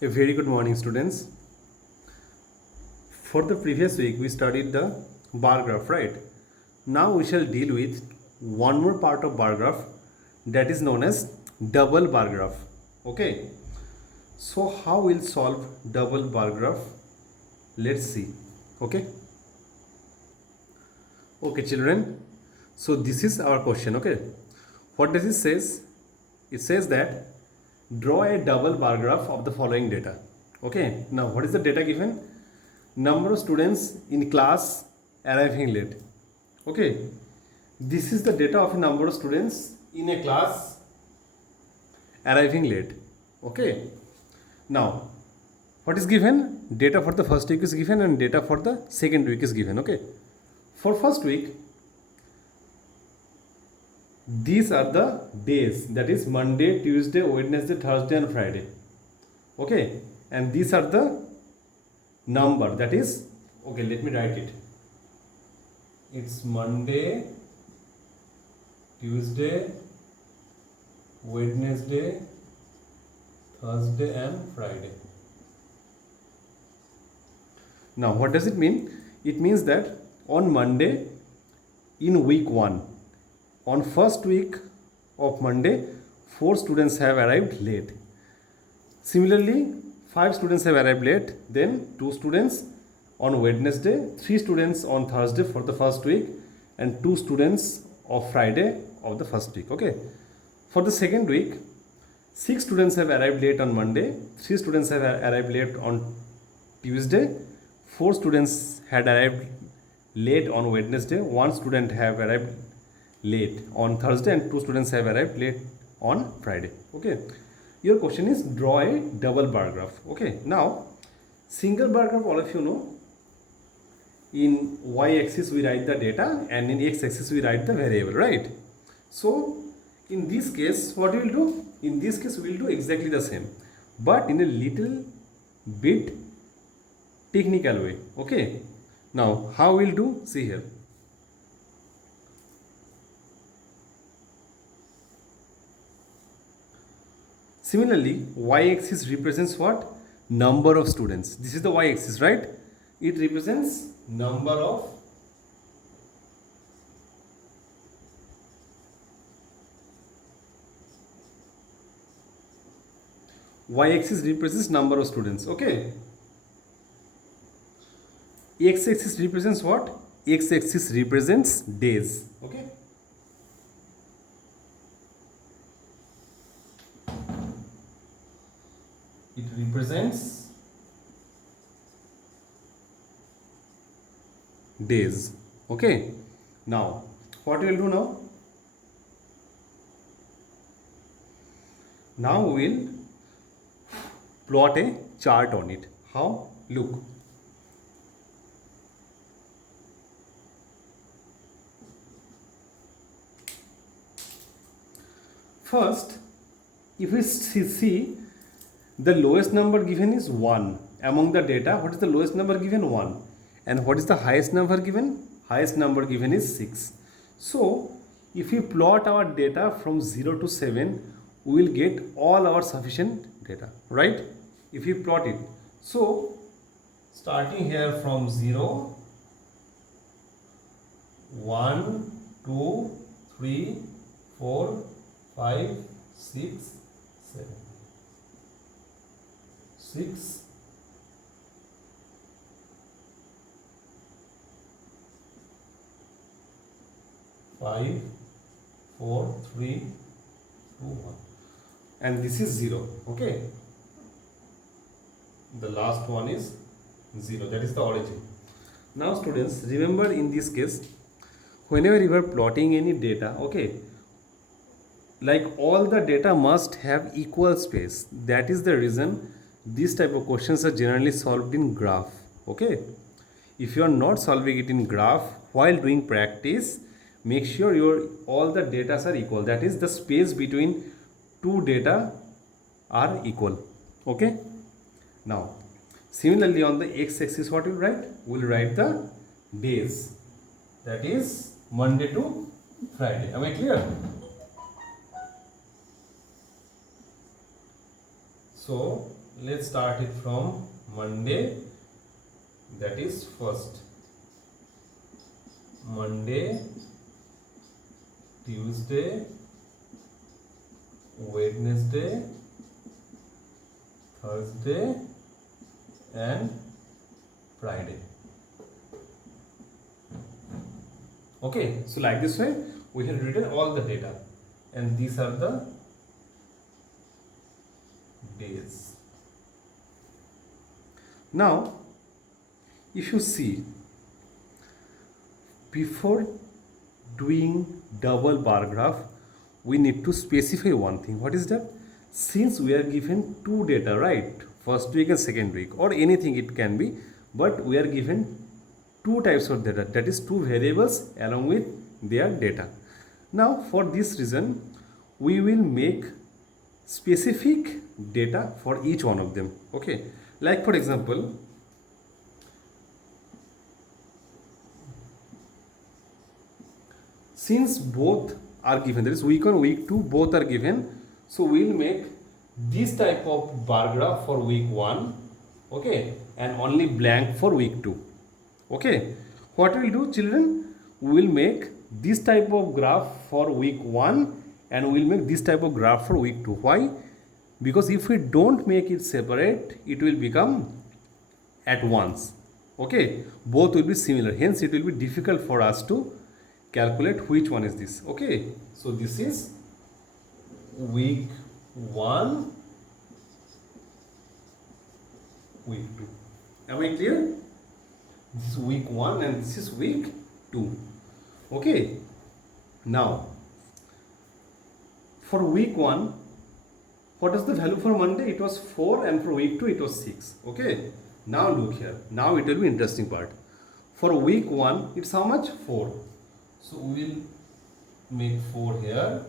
A very good morning, students. For the previous week, we studied the bar graph, right? Now we shall deal with one more part of bar graph, that is known as double bar graph. Okay. So how we'll solve double bar graph? Let's see. Okay. Okay, children. So this is our question. Okay. What does it says? It says that draw a double bar graph of the following data. Okay. Now what is the data given? Number of students in class arriving late. Okay. This is the data of a number of students in a class arriving late. Okay. Now what is given? Data for the first week is given and data for the second week is given. Okay. For first week, these are the days, that is Monday, Tuesday, Wednesday, Thursday and Friday. Okay. And these are the number, that is, okay, let me write it. It's Monday, Tuesday, Wednesday, Thursday and Friday. Now what does it mean? It means that on Monday in week 1, on first week of Monday, 4 students have arrived late. Similarly, 5 students have arrived late, then 2 students on Wednesday, 3 students on Thursday for the first week and 2 students of Friday of the first week. Okay. For the second week, 6 students have arrived late on Monday, 3 students have arrived late on Tuesday, 4 students had arrived late on Wednesday, 1 student have arrived late on Thursday and 2 students have arrived late on Friday. Okay. Your question is draw a double bar graph. Okay. Now single bar graph, all of you know, in y-axis we write the data and in x-axis we write the variable, right? So in this case what we will do? In this case we will do exactly the same, but in a little bit technical way. Okay. Now how we'll do? See here. Similarly, y-axis represents what? Number of students. This is the y-axis, right? It represents number of y-axis represents number of students. Okay. X-axis represents what? X-axis represents days. Okay. It represents days. Okay. Now what we will do now? Now we will plot a chart on it. How? Look. First, if we see the lowest number given is 1 among the data. What is the lowest number given? 1. And what is the highest number given? Highest number given is 6. So if we plot our data from 0 to 7, we will get all our sufficient data, right? If we plot it. So starting here from 0, 1, 2, 3, 4, 5, 6, 7. 6, 5, 4, 3, 2, 1. And this is 0. Okay. The last one is 0. That is the origin. Now students, remember in this case, whenever you are plotting any data, okay, like all the data must have equal space. That is the reason these type of questions are generally solved in graph. Okay. If you are not solving it in graph, while doing practice, make sure your all the data are equal. That is, the space between two data are equal. Okay. Now similarly on the x-axis, what we will write? We will write the days. That is Monday to Friday. Am I clear? So let's start it from Monday, that is first. Monday, Tuesday, Wednesday, Thursday and Friday. Okay, so like this way we have written all the data and these are the days. Now if you see, before doing double bar graph we need to specify one thing. What is that? Since we are given two data, right, first week and second week, or anything it can be, but we are given two types of data, that is two variables along with their data. Now for this reason we will make specific data for each one of them. Okay, like for example, since both are given, that is week 1 week 2 both are given, so we'll make this type of bar graph for week 1, okay, and only blank for week 2. Okay, what we'll do, children, we will make this type of graph for week 1 and we'll make this type of graph for week 2. Why? Because if we don't make it separate, it will become at once. Okay, both will be similar, hence it will be difficult for us to calculate which one is this. Okay, so this is week 1, week 2. Am I clear? This is week 1 and this is week 2. Okay, now for week 1, what is the value for Monday? It was 4 and for week 2 it was 6. Okay, now look here, now it will be interesting part. For week 1 it's how much? 4. So we will make 4 here,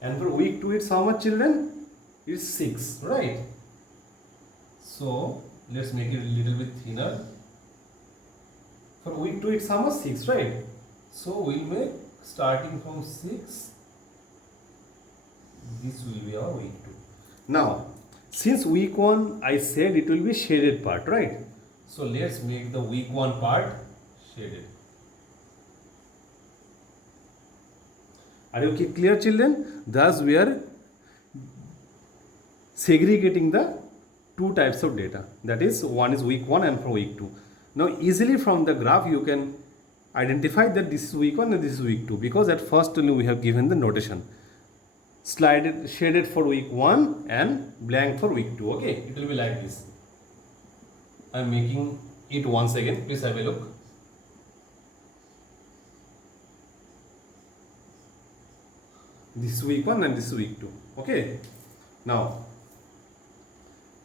and for week 2 it's how much, children? It's 6, right? So let's make it a little bit thinner. For week 2 it's how much? 6, right? So we'll make starting from 6, this will be our week 2. Now since week 1 I said it will be shaded part, right? So let's make the week 1 part shaded. Are you clear, children? Thus we are segregating the two types of data, that is one is week 1 and for week 2. Now easily from the graph you can identify that this is week 1 and this is week 2, because at first only we have given the notation shaded for week 1 and blank for week 2. Okay, it will be like this. I am making it once again, please have a look. This is week 1 and this is week 2. Okay, now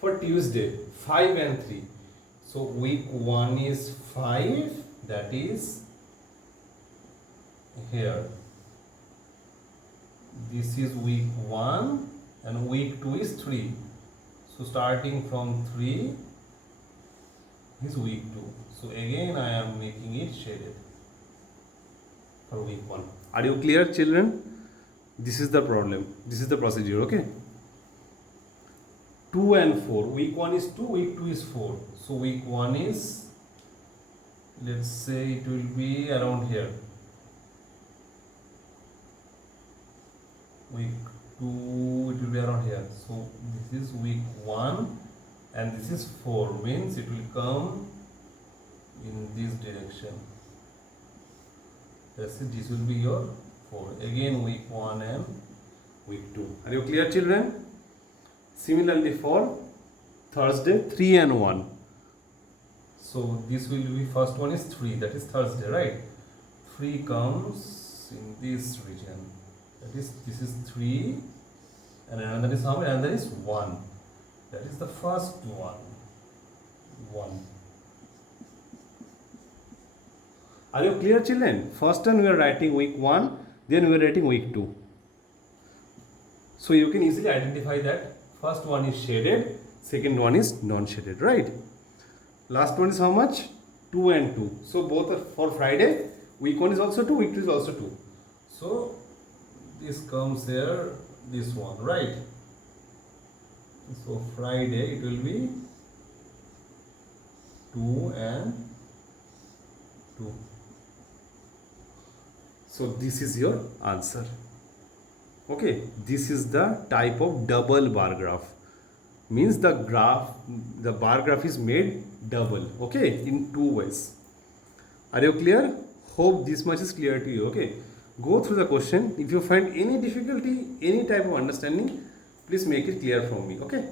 for Tuesday 5 and 3, so week 1 is 5, that is here. This is week 1 and week 2 is 3. So starting from 3 is week 2. So again I am making it shaded for week 1. Are you clear, children? This is the problem. This is the procedure. Okay. 2 and 4. Week 1 is 2, week 2 is 4. So week 1 is, let's say it will be around here. Week 2 it will be around here. So this is week 1 and this is 4, means it will come in this direction. That's it. This will be your 4. Again week 1 and week 2. Are you clear, children? Similarly for Thursday 3 and 1. So this will be, first one is 3, that is Thursday, right? 3 comes in this region. That is, this is 3 and another is how many? Another is 1. That is the first one. 1. Are you clear, children? First one we are writing week 1, then we are writing week 2. So you can easily identify that first one is shaded, second one is non-shaded, right? Last one is how much? 2 and 2. So both are for Friday. Week 1 is also 2, week 2 is also 2. So this comes here, this one, right? So Friday it will be 2 and 2. So this is your answer. Okay, this is the type of double bar graph. Means the bar graph is made double. Okay, in two ways. Are you clear? Hope this much is clear to you. Okay, go through the question. If you find any difficulty, any type of understanding, please make it clear from me. Okay.